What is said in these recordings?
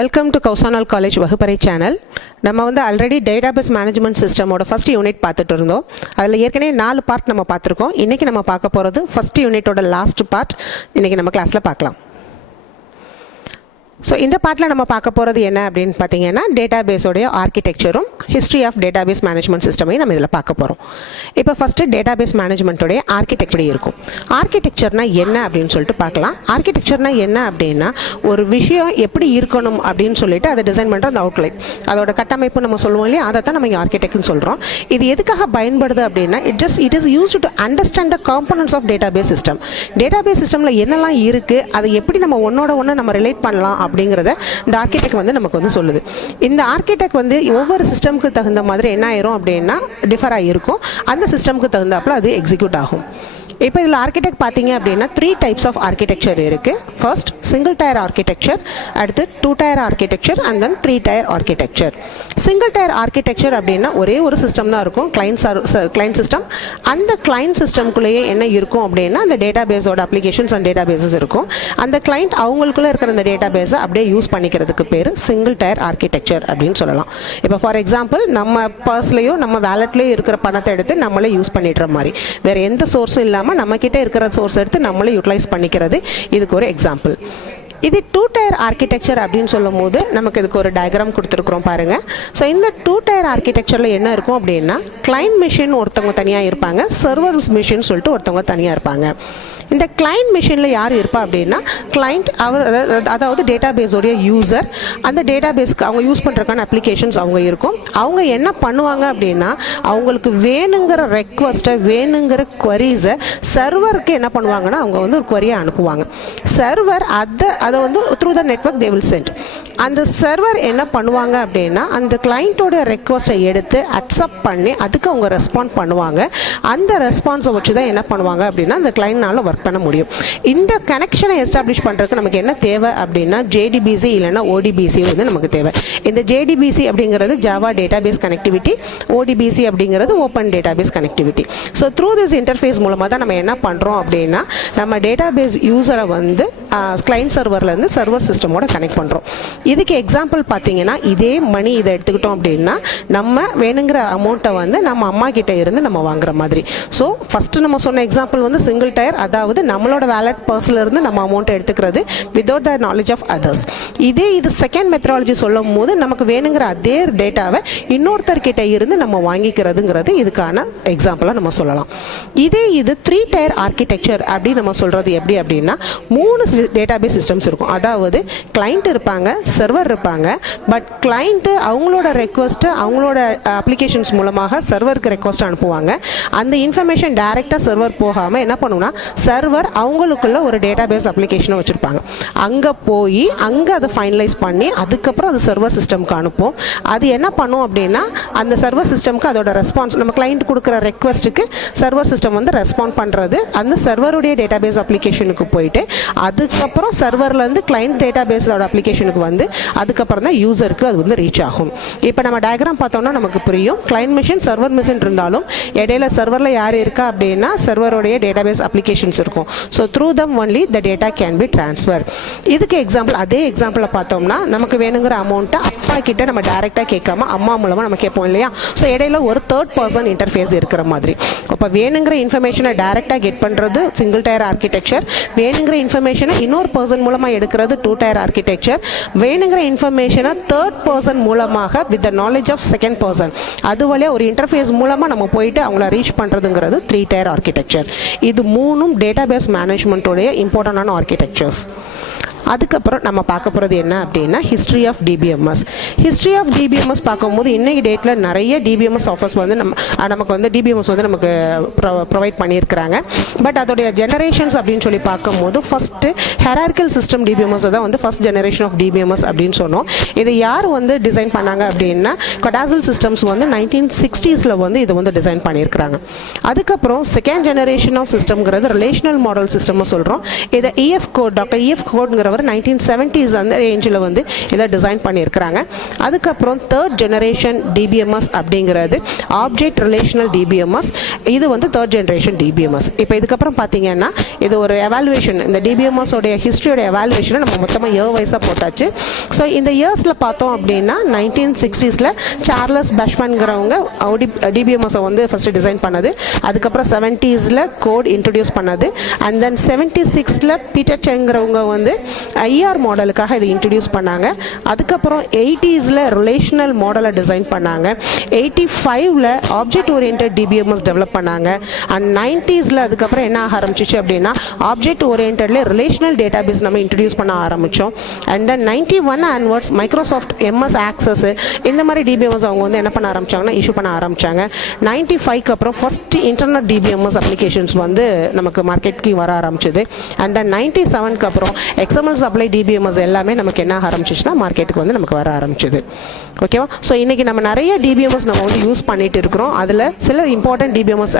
Welcome to Kausanal College Vakupparai channel. நம்ம வந்து already database management சிஸ்டமோட ஃபர்ஸ்ட் யூனிட் பார்த்துட்டு இருந்தோம். அதில் ஏற்கனவே 4 பார்ட் நம்ம பார்த்துருக்கோம். இன்றைக்கி நம்ம பார்க்க போகிறது ஃபர்ஸ்ட் யூனிட்டோட லாஸ்ட் பார்ட். இன்றைக்கி நம்ம கிளாஸில் பார்க்கலாம். ஸோ இந்த பார்ட்டில் நம்ம பார்க்க போகிறது என்ன அப்படின்னு பார்த்தீங்கன்னா டேட்டாபேஸோடைய ஆர்கிடெக்சரும் ஹிஸ்ட்ரி ஆஃப் டேட்டாபேஸ் மேனேஜ்மெண்ட் சிஸ்டமையும் நம்ம இதில் பார்க்க போகிறோம். இப்போ ஃபஸ்ட்டு டேட்டாபேஸ் மேனேஜ்மெண்ட்டோடைய ஆர்கிடெக்சர் இருக்கும். ஆர்கிடெக்சர்னா என்ன அப்படின்னு சொல்லிட்டு பார்க்கலாம். ஆர்கிடெக்சர்னா என்ன அப்படின்னா ஒரு விஷயம் எப்படி இருக்கணும் அப்படின்னு சொல்லிட்டு அதை டிசைன் பண்ணுற அந்த அவுட்லைன், அதோட கட்டமைப்பு நம்ம சொல்லுவோம் இல்லையா, அதை தான் நம்ம இங்கே ஆர்கிடெக்ட்னு சொல்கிறோம். இது எதுக்காக பயன்படுது அப்படின்னா it is used to understand the components of database system. Database சிஸ்டமில் என்னெல்லாம் இருக்குது, அதை எப்படி நம்ம ஒன்னோட ஒன்று நம்ம ரிலேட் பண்ணலாம் அப்படிங்கிறத இந்த ஆர்கிடெக்ட் வந்து நமக்கு வந்து சொல்லுது. இந்த ஆர்கிடெக்ட் வந்து ஒவ்வொரு சிஸ்டமுக்கு தகுந்த மாதிரி என்ன ஆயிரும் அப்படின்னா டிஃபர் ஆகிருக்கும். அந்த சிஸ்டமுக்கு தகுந்தாப்புல அது எக்ஸிக்யூட் ஆகும். இப்போ இதில் ஆர்கிடெக்ட் பார்த்தீங்க அப்படின்னா 3 டைப்ஸ் ஆஃப் ஆர்கிடெக்சர் இருக்குது. ஃபர்ஸ்ட் சிங்கிள் டயர் ஆர்கிடெக்சர், அடுத்து 2 tier architecture and then 3 tier architecture. Single tier architecture அப்படின்னா ஒரே ஒரு சிஸ்டம் தான் இருக்கும், கிளைண்ட் சிஸ்டம். அந்த கிளைண்ட் சிஸ்டம்குள்ளேயே என்ன இருக்கும் அப்படின்னா அந்த டேட்டாபேஸோட அப்ளிகேஷன்ஸ் அண்ட் டேட்டாபேஸஸ் இருக்கும். அந்த கிளைண்ட் அவங்களுக்குள்ளே இருக்கிற அந்த டேட்டாபேஸை அப்படியே யூஸ் பண்ணிக்கிறதுக்கு பேர் சிங்கிள் டயர் ஆர்கிடெக்சர் அப்படின்னு சொல்லலாம். இப்போ ஃபார் எக்ஸாம்பிள் நம்ம பர்ஸ்லேயோ நம்ம வேலட்லேயோ இருக்கிற பணத்தை எடுத்து நம்மளே யூஸ் பண்ணிடுற மாதிரி, வேறு எந்த சோர்ஸும் இல்லாமல் நம்ம கிட்ட இருக்கிற சோர்ஸ் எடுத்து நம்மளே யூட்டிலைஸ் பண்ணிக்கிறது இதுக்கு ஒரு எக்ஸாம்பிள். இது 2 டயர் ஆர்கிடெக்சர் அப்படின்னு சொல்லும் போது நமக்கு இதுக்கு ஒரு டயக்ராம் கொடுத்துருக்குறோம் பாருங்க. ஸோ இந்த 2 டயர் ஆர்கிடெக்சரில் என்ன இருக்கும் அப்படின்னா கிளைண்ட் மிஷின் ஒருத்தவங்க தனியாக இருப்பாங்க, சர்வர்ஸ் மிஷின் சொல்லிட்டு ஒருத்தவங்க தனியாக இருப்பாங்க. இந்த கிளைண்ட் மிஷினில் யார் இருப்பா அப்படின்னா கிளைண்ட் அவர், அதாவது டேட்டாபேஸோடைய யூசர். அந்த டேட்டாபேஸ்க்கு அவங்க யூஸ் பண்ணுறதுக்கான அப்ளிகேஷன்ஸ் அவங்க இருக்கும். அவங்க என்ன பண்ணுவாங்க அப்படின்னா அவங்களுக்கு வேணுங்கிற ரெக்வஸ்ட்டை, வேணுங்கிற குவரிஸை சர்வருக்கு என்ன பண்ணுவாங்கன்னா அவங்க வந்து ஒரு குவரியை அனுப்புவாங்க. சர்வர் அதை வந்து through the network they will send. அந்த சர்வர் என்ன பண்ணுவாங்க அப்படின்னா அந்த கிளைண்ட்டோட ரெக்வஸ்ட்டை எடுத்து அக்செப்ட் பண்ணி அதுக்கு அவங்க ரெஸ்பாண்ட் பண்ணுவாங்க. அந்த ரெஸ்பான்ஸை வச்சு தான் என்ன பண்ணுவாங்க அப்படின்னா அந்த கிளைண்ட்னால ஒர்க் பண்ண முடியும். இந்த கனெக்ஷனை எஸ்டாப்ளிஷ் பண்ணுறதுக்கு நமக்கு என்ன தேவை அப்படின்னா ஜேடிபிசி இல்லைன்னா ஓடிபிசி வந்து நமக்கு தேவை. இந்த ஜேடிபிசி அப்படிங்கிறது ஜாவா டேட்டாபேஸ் கனெக்டிவிட்டி, ஓடிபிசி அப்படிங்கிறது open database connectivity. So through this interface மூலமாக தான் நம்ம என்ன பண்ணுறோம் அப்படின்னா நம்ம டேட்டாபேஸ் யூசரை வந்து கிளைண்ட் சர்வர்லேருந்து சர்வர் சிஸ்டமோட கனெக்ட் பண்ணுறோம். இதுக்கு எக்ஸாம்பிள் பார்த்தீங்கன்னா இதே மணி இதை எடுத்துக்கிட்டோம் அப்படின்னா நம்ம வேணுங்கிற அமௌண்ட்டை வந்து நம்ம அம்மா கிட்ட இருந்து நம்ம வாங்குற மாதிரி. ஸோ ஃபஸ்ட்டு நம்ம சொன்ன எக்ஸாம்பிள் வந்து சிங்கிள் டயர், அதாவது நம்மளோட வேலட் பர்ஸ்ல இருந்து நம்ம அமௌண்ட்டை எடுத்துக்கிறது without the knowledge of others. இது செகண்ட் மெத்தடாலஜி சொல்லும் போது நமக்கு வேணுங்கிற அதே டேட்டாவை இன்னொருத்தர்கிட்ட இருந்து நம்ம வாங்கிக்கிறதுங்கிறது இதுக்கான எக்ஸாம்பிளாக நம்ம சொல்லலாம். இது 3 டயர் ஆர்கிடெக்சர் அப்படின்னு நம்ம சொல்கிறது எப்படி அப்படின்னா 3 டேட்டாபேஸ் சிஸ்டம்ஸ் இருக்கும். அதாவது கிளைண்ட் இருப்பாங்க, சர்வர் இருப்பாங்க. பட் கிளைண்ட்டு அவங்களோட ரெக்வஸ்ட்டை அவங்களோட அப்ளிகேஷன்ஸ் மூலமாக சர்வருக்கு ரெக்வஸ்ட் அனுப்புவாங்க. அந்த இன்ஃபர்மேஷன் டைரெக்டாக சர்வர் போகாமல் என்ன பண்ணுவோம்னா சர்வர் அவங்களுக்குள்ள ஒரு டேட்டாபேஸ் அப்ளிகேஷனை வச்சுருப்பாங்க. அங்கே போய் அங்கே அதை ஃபைனலைஸ் பண்ணி அதுக்கப்புறம் அது சர்வர் சிஸ்டம்க்கு அனுப்பும். அது என்ன பண்ணும் அப்படின்னா அந்த சர்வர் சிஸ்டம்க்கு அதோட ரெஸ்பான்ஸ், நம்ம கிளைண்ட் கொடுக்குற ரெக்வஸ்ட்டுக்கு சர்வர் சிஸ்டம் வந்து ரெஸ்பாண்ட் பண்ணுறது அந்த சர்வருடைய டேட்டாபேஸ் அப்ளிகேஷனுக்கு போயிட்டு அதுக்கப்புறம் சர்வர்லேருந்து கிளைண்ட் டேட்டாபேஸோட அப்ளிகேஷனுக்கு வந்து அதுக்கப்புறம் தான் யூசருக்கு அது வந்து ரீச் ஆகும். இப்போ நம்ம டயக்ராம் பார்த்தோம்னா நமக்கு புரியும். கிளைண்ட் மிஷின், சர்வர் மிஷின் இருந்தாலும் இடையில சர்வரில் யார் இருக்கா அப்படின்னா சர்வருடைய டேட்டாபேஸ் அப்ளிகேஷன்ஸ் இருக்கும். So through them only the data can be transfer. இதுக்கு எக்ஸாம்பிள் அதே எக்ஸாம்பிளில் பார்த்தோம்னா நமக்கு வேணுங்கிற அமௌண்ட்டை அப்பா கிட்ட நம்ம டைரெக்டாக கேட்காம அம்மா மூலமாக நம்ம கேட்போம் இல்லையா. ஸோ இடையில ஒரு தேர்ட் பர்சன் இன்டர்ஃபேஸ் இருக்கிற மாதிரி. இப்போ வேணுங்கிற இன்ஃபர்மேஷனை டைரெக்டாக கெட் பண்ணுறது சிங்கிள் டயர் ஆர்கிடெக்சர். வேணுங்கிற இன்ஃபர்மேஷனை இன்னொரு பர்சன் மூலமாக எடுக்கிறது 2 டயர் ஆர்கிடெக்சர். வேணுங்கிற இன்ஃபர்மேஷனை தேர்ட் பர்சன் மூலமாக with the knowledge of second person அது வழியாக ஒரு இன்டர்ஃபேஸ் மூலமாக நம்ம போயிட்டு அவங்கள ரீச் பண்ணுறதுங்கிறது 3 டயர் ஆர்கிடெக்சர். இது 3 டேட்டாபேஸ் மேனேஜ்மெண்ட்டோடைய இம்பார்ட்டண்டான ஆர்கிடெக்சர்ஸ். அதுக்கப்புறம் நம்ம பார்க்க போகிறது என்ன அப்படின்னா history of DBMS. History of DBMS பார்க்கும்போது இன்றைக்கி டேட்டில் நிறைய டிபிஎம்எஸ் ஆஃபர்ஸ் வந்து நமக்கு வந்து டிபிஎம்எஸ் வந்து நமக்கு ப்ரொவைட் பண்ணியிருக்கிறாங்க. பட் அதோடைய ஜெனரேஷன்ஸ் அப்படின்னு சொல்லி பார்க்கும்போது ஃபஸ்ட்டு ஹெரார்கிக்கல் சிஸ்டம் டிபிஎம்எஸ் தான் வந்து ஃபஸ்ட் ஜெனரேஷன் ஆஃப் டிபிஎம்எஸ் அப்படின்னு சொன்னோம். இதை யார் வந்து டிசைன் பண்ணாங்க அப்படின்னா கொடாசல் சிஸ்டம்ஸ் வந்து 1960s வந்து இதை வந்து டிசைன் பண்ணியிருக்கிறாங்க. அதுக்கப்புறம் செகண்ட் ஜெனரேஷன் ஆஃப் சிஸ்டம்ங்கிறது ரிலேஷனல் மாடல் சிஸ்டம்னு சொல்கிறோம். இதை இஎஃப் கோட், டாக்டர் இஎஃப் கோட்ங்கிற அப்படிங்கிறவர் 1970s அந்த ரேஞ்சில் வந்து இதை டிசைன் பண்ணியிருக்கிறாங்க. அதுக்கப்புறம் தேர்ட் ஜெனரேஷன் டிபிஎம்எஸ் அப்படிங்கிறது ஆப்ஜெக்ட் ரிலேஷனல் டிபிஎம்எஸ். இது வந்து தேர்ட் ஜெனரேஷன் டிபிஎம்எஸ். இப்போ இதுக்கப்புறம் பார்த்தீங்கன்னா இது ஒரு எவாலுவேஷன், இந்த டிபிஎம்எஸ் உடைய ஹிஸ்ட்ரியோட எவாலுவேஷனை நம்ம மொத்தமாக இயர் வைஸாக போட்டாச்சு. ஸோ இந்த இயர்ஸில் பார்த்தோம் அப்படின்னா 1960s சார்லஸ் பஷ்மன்கிறவங்க டிபிஎம்எஸை வந்து ஃபஸ்ட்டு டிசைன் பண்ணது. அதுக்கப்புறம் 70s கோட் இன்ட்ரடியூஸ் பண்ணது. அண்ட் தென் 76 பீட்டர் செங்கிறவங்க வந்து ஐஆர் மாடலுக்காக இதை இன்ட்ரடியூஸ் பண்ணாங்க. அதுக்கப்புறம் 80s ரிலேஷனல் மாடலை டிசைன் பண்ணாங்க. 85 ஆப்ஜெக்ட் ஓரியன்டட் டிபிஎம்எஸ் டெவலப் பண்ணாங்க. அண்ட் 90s அதுக்கப்புறம் என்ன ஆக ஆரம்பிச்சிச்சு அப்படின்னா ஆப்ஜெக்ட் ஓரியன்டட்ல ரிலேஷனல் டேட்டாபேஸ் நம்ம இன்ட்ரடியூஸ் பண்ண ஆரம்பித்தோம். And then 91 onwards Microsoft MS access இந்த மாதிரி டிபிஎம்எஸ் அவங்க வந்து என்ன பண்ண ஆரம்பிச்சாங்கன்னா இஷ்யூ பண்ண ஆரம்பிச்சாங்க. 95க்கு அப்புறம் ஃபர்ஸ்ட் இன்டர்நெட் டிபிஎம்எஸ் அப்ளிகேஷன்ஸ் வந்து நமக்கு மார்க்கெட்டுக்கு வர ஆரம்பிச்சது. அண்ட் தென் 97க்கு அப்புறம் எக்ஸ்எம்எல் சப்ளை டிபிஎம்எஸ் எல்லாமே நமக்கு என்ன ஆரம்பிச்சிச்சுன்னா மார்க்கெட்டுக்கு வந்து நமக்கு வர ஆரம்பிச்சது. ஓகேவா? ஸோ இன்றைக்கி நம்ம நிறைய டிபிஎம்எஸ் நம்ம வந்து யூஸ் பண்ணிட்டு இருக்கிறோம். அதில் சில இம்பார்ட்டன்ட் டிபிஎம்எஸ்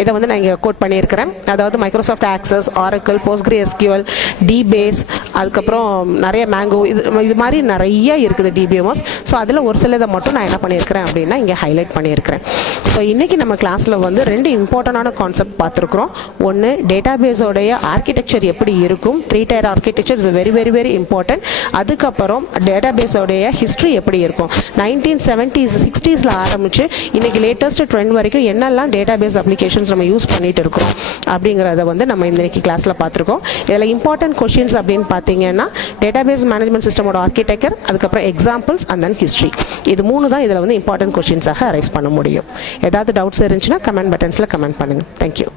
இதை வந்து நான் இங்கே கோட் பண்ணியிருக்கிறேன். அதாவது மைக்ரோசாஃப்ட் ஆக்சஸ், ஆரக்கிள், போஸ்ட்கிரிஎஸ்கியூஎல், டிபேஸ், அதுக்கப்புறம் நிறைய மேங்கோ, இது மாதிரி நிறைய இருக்குது டிபிஎம்எஸ். ஸோ அதில் ஒரு சிலதை மட்டும் நான் என்ன பண்ணியிருக்கிறேன் அப்படின்னா இங்கே ஹைலைட் பண்ணியிருக்கிறேன். ஸோ இன்றைக்கி நம்ம கிளாஸில் வந்து 2 இம்பார்ட்டண்டான கான்செப்ட் பார்த்துருக்குறோம். ஒன்று டேட்டாபேஸோடைய ஆர்கிடெக்சர் எப்படி இருக்கும், 3 tier architecture is very very very important. அதுக்கப்புறம் டேட்டாபேஸோடைய ஹிஸ்ட்ரி எப்படி இருக்கும், 1970s 60s ஆரம்பித்து இன்றைக்கி லேட்டஸ்ட் ட்ரெண்ட் வரைக்கும் என்னெல்லாம் டேட்டாபேஸ் அப்ளிகேஷன்ஸ் நம்ம யூஸ் பண்ணிட்டு இருக்கோம் அப்படிங்கிறத வந்து நம்ம இன்றைக்கி கிளாஸில் பார்த்துருக்கோம். இதில் இம்பார்ட்டன்ட் கொஷின்ஸ் அப்படின்னு பார்த்தீங்கன்னா டேட்டாபேஸ் மேனேஜ்மெண்ட் சிஸ்டமோட ஆர்கிடெக்சர், அதுக்கப்புறம் எக்ஸாம்பிள்ஸ் அண்ட் தென் ஹிஸ்ட்ரி, இது 3 தான் இதில் வந்து இம்பார்ட்டன்ட் கொஷின்ஸாக ரைஸ் பண்ண முடியும். ஏதாவது டவுட்ஸ் இருந்துச்சுன்னா கமெண்ட் பட்டன்ஸில் கமெண்ட் பண்ணுங்கள். தேங்க்யூ.